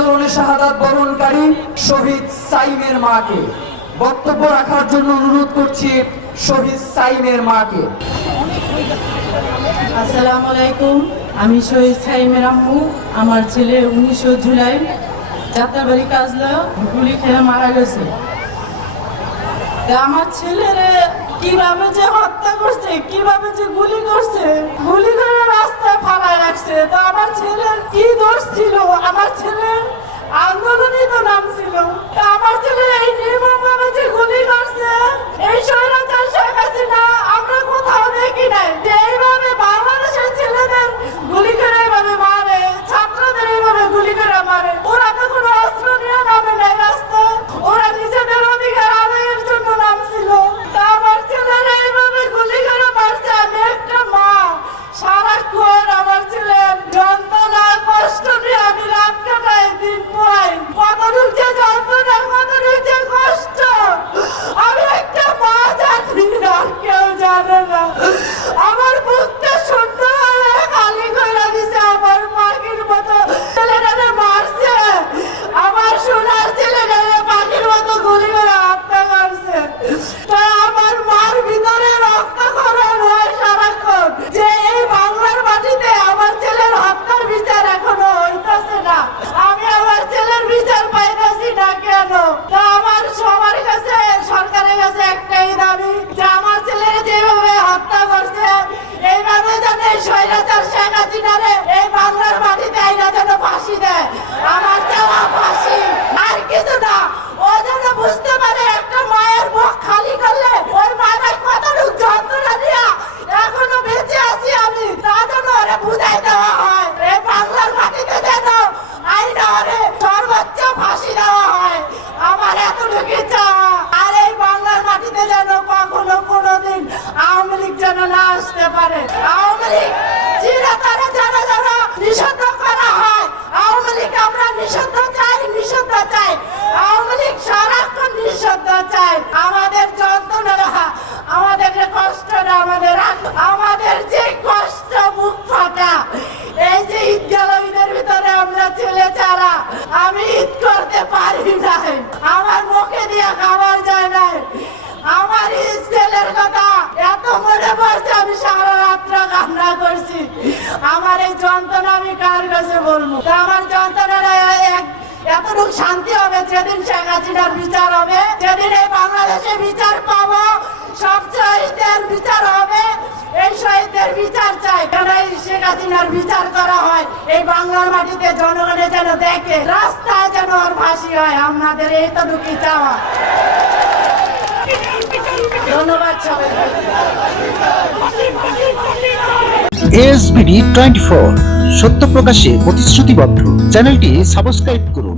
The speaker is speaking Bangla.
আন্দোলনে শাহাদাত বরণকারী শহীদ সাইমের মাকে বক্তব্য রাখার জন্য অনুরোধ করছি শহীদ সাইমের মাকে। আসসালামু আলাইকুম। আমি শহীদ সাইমের আম্মু। আমার ছেলে 19 জুলাই যাত্রাবাড়ি কাজলা গুলি খেয়ে মারা গেছে। আমার ছেলেরে কিভাবে যে হত্যা করছে, কিভাবে যে গুলি করছে, গুলি করে রাস্তায় ফালায় রাখছে। তো আমার ছেলের কি দোষ ছিল? আমার ছেলের আন্দোলনই তো নাম ছিল। তা আমার ছেলে এই নির্মমভাবে যে গুলি করছে, এই স্বৈরাচার শেখ হাসিনা আমরা কোথাও দেখি নাই যে এইভাবে বাংলাদেশের ছেলেদের গুলি করে এইভাবে মারে, ছাত্রদের এইভাবে গুলি করে মারে। ওরা তো কোনো অস্ত্র নিয়ে নামে নাই রাস্তায়, ওরা নিজেদের অধিকার আদায়ের জন্য নামছিল। তা আমার ছেলেরা এইভাবে গুলি করে মারছে। আমি একটা মা, সারাক্ষণ আমার ছেলের যন্ত্রণা কষ্ট নিয়ে আমি রাত কাটাই, দিন পোহাই। কতটুক যে যন্ত্রণা, কতটুক যে কষ্ট আমি একটা মা জানি, আর কেউ জানে না। আমার বুকটা শূন্য হয়ে খালি করে দিছে। আমার পাখির মতো ছেলেটারে মারছে, আমার সোনার ছেলেটারে পাখির মতো গুলি করে হত্যা করছে। তাই আমার মার ভিতরে রক্তক্ষরণ হয় সারাক্ষণ যে এই বাংলার মাটিতে আমার ছেলের হত্যার বিচার এখনো হইতাছে না। আমি আমার ছেলের বিচার পাইতেছি না কেন? তা আমার সবার কাছে, সরকারের কাছে একটাই দাবি যে আমার ছেলের যেভাবে হত্যা করছে, এইভাবে যেন এই স্বৈরাচার শেখ হাসিনারে এই বাংলার মাটিতে আইনা যেন ফাঁসি দেয়। আমার চাওয়া ফাঁসি, আর কিছু না। ও যেন বুঝতে পারে একটা মায়ের বুক খালি করলে ওই মায়ের কতটুকু যন্ত্রণা দিয়া এখনো বেঁচে আছি আমি, তা যেন ওরে বুঝাই দেওয়া হয়। এই বাংলার মাটিতে যেন আইনা ওরে সর্বোচ্চ ফাঁসি দেওয়া হয়। আমার এতটুকু চাওয়া। আর এই বাংলার মাটিতে যেন কখনো কোনোদিন আওয়ামী লীগ যেন না আসতে পারে। আওয়ামী লীগ চিরতরে যেন যেন নিষিদ্ধ করা হয়। আওয়ামী লীগ আমরা নিষিদ্ধ চাই, নিষিদ্ধ চাই। আওয়ামী লীগ সারাক্ষণ নিষিদ্ধ চাই। আমাদের যন্ত্রণা, আমাদের যে কষ্টটা, আমাদের যে কষ্ট বুক ফাটা, এই যে ঈদ গেল, ঈদের ভিতরে আমরা ছেলে ছাড়া আমি ঈদ করতে পারি নাই, আমার মুখে দিয়ে খাবার যায় নাই। আমার এই ছেলের কথা এত মনে পড়ছে, আমি সারা রাত্র কান্না করছি। আমার এই যন্ত্রণা আমি কার কাছে বলবো? আমার যন্ত্রণাটা এতটুকু শান্তি হবে যেদিন শেখ হাসিনার বিচার হবে, যেদিন এই বাংলাদেশে বিচার পাবো, সব শহীদের বিচার হবে। এই শহীদদের বিচার চাই, কেন এই শেখ হাসিনার বিচার করা হয় এই বাংলার মাটিতে, জনগণে যেন দেখে, রাস্তায় যেন ওর ফাঁসি হয়। আমাদের এইটুকুই চাওয়া। ধন্যবাদ সবাইকে। ASBD 24 সত্য প্রকাশে প্রতিশ্রুতিবদ্ধ। চ্যানেলটি সাবস্ক্রাইব করুন।